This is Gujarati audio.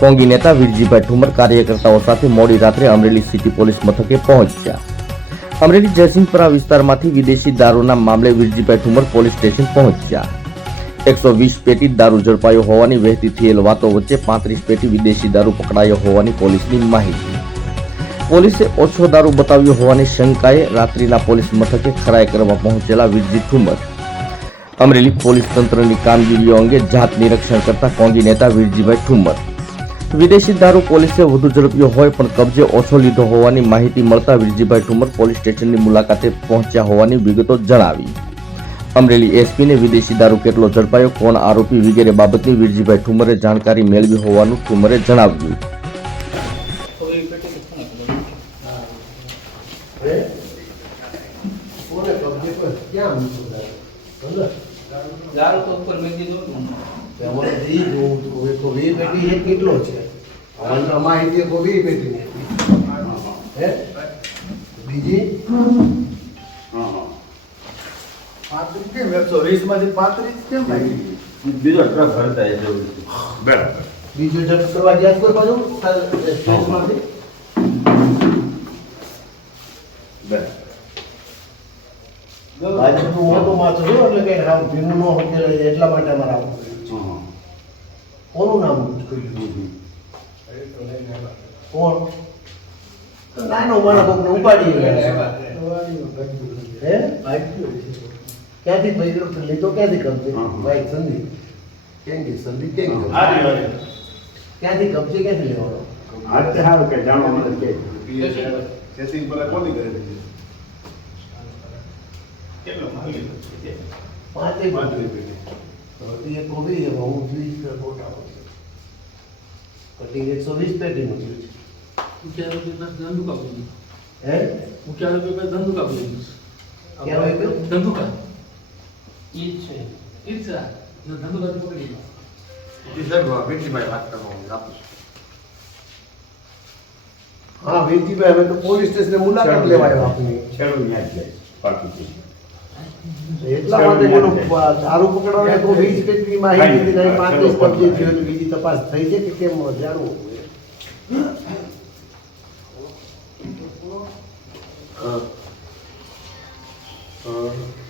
કોંગી નેતા વીરજીભાઈ ઠુમર કાર્યકર્તાઓ સાથે મોડી રાત્રે અમરેલી સિટી પોલીસ મથકે પહોંચ્યા. અમરેલી જયસિંહપુરા વિસ્તારમાંથી વિદેશી દારૂના મામલે વીરજીભાઈ ઠુમર પોલીસ સ્ટેશન પહોંચ્યા. એકસો વીસ પેટી દારૂ ઝડપાયો હોવાની વહેતી થયેલ વાતો વચ્ચે પાંત્રીસ પેટી વિદેશી દારૂ પકડાયો હોવાની પોલીસની માહિતી. પોલીસે ઓછો દારૂ બતાવ્યો હોવાની શંકાએ રાત્રિના પોલીસ મથકે ખરાઈ કરવા પહોંચેલા વીરજી ઠુમર. અમરેલી પોલીસ તંત્રની કામગીરીઓ અંગે જાત નિરીક્ષણ કરતા કોંગી નેતા વીરજીભાઈ ઠુમર. વિદેશી દારૂ પોલીસે વધુ ઝડપ્યો હોય પણ કબજે ઓછો લીધો હોવાની માહિતી મળતા વીરજીભાઈ ઠુમર પોલીસ સ્ટેશનની મુલાકાતે પહોંચ્યા હોવાની વિગતો જણાવી. અમરેલી એસપીને વિદેશી દારૂ કેટલો ઝડપાયો કોણ આરોપી વગેરે બાબતની વિરજીભાઈ ઠુમરે જાણકારી મેળવી હોવાનું ઠુમરે જણાવ્યું. દારૂ? તો ઉપર મેં કીધું એ કેટલો છે? તો વીસ પેટી ની હતી. હે? બીજી? પાંત્રીસ કેમ? એકસો વીસમાંથી પાંત્રીસ કેમ બીજો ટ્રક ભરતા એ જવું. બરાબર. બીજું જપ્ત કરવા ગયા કોઈ બાજુ? સ્ટેશનમાંથી? બરાબર. આજે તું ઓટોમાં છો એટલે કઈ માટે અમારે. કોનું નામ કર્યું કોણ નાનો માણસ કોકને ઉપાડી ગયા હે ક્યાંથી ભાઈ લીધો ક્યાંથી કબજે હા. ભાઈ સંદીપ કેંગી સંદીપ કેંગી હારી વારી. ક્યાંથી કબજે ક્યાંથી લેવાનો આજ તો સારું કે જાણવા મદદ કે સેટિંગ પેલા કોની કરેલી છે કેટલો માલ લીધો છે? પાંચે પાંચવી પેટી તો એ કોવી એ હું વીસ ફોટા કટિંગ એકસો વીસ પેટીનું થયું છે મુખ્ય આરોપી પાસે ધંધુકા બોલ્યું હે? મુખ્ય આરોપી ધંધુકા બોલ્યું ક્યાં હોય તો? ધંધુકા. ઈ છે. ઈચ્છા ધંધુકાથી પકડી ગયા હા વીરજીભાઈ હવે તો પોલીસ સ્ટેશને મુલાકાત લેવા આવ્યા આપની. પાકું છે. એટલા માટે દારૂ પકડવાને તો વીસ પેટની માહિતી દીધી બીજી તપાસ થઈ છે કે કેમ જાણવું હા. હા.